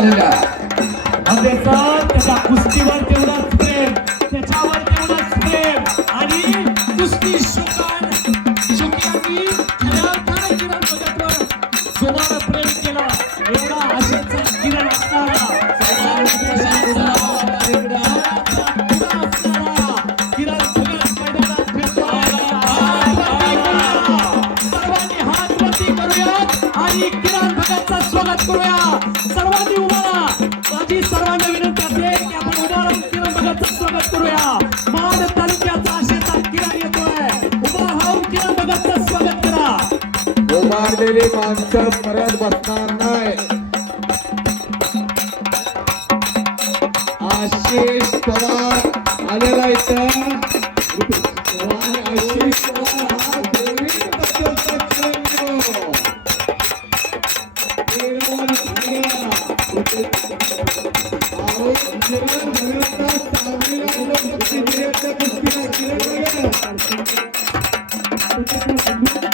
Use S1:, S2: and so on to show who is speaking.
S1: झालेला
S2: त्याचा कुस्तीवर तेवढाच प्रेम त्याच्यावर तेवढाच प्रेम. आणि कुस्ती शुकान शुक्यांनी खऱ्या किरण जोमानं प्रेम एवढा आशेचा किरण असणारा. आणि किरण भगतचं स्वागत करूया भगतचं स्वागत करूया. महाड तालुक्याचा आशेचा किरण येतोय. उभा राहून किरण भगतचं स्वागत करा.
S3: उभारलेली माणसं परत बसणार नाही. आशिष पवार आलेला इथं. Thank you.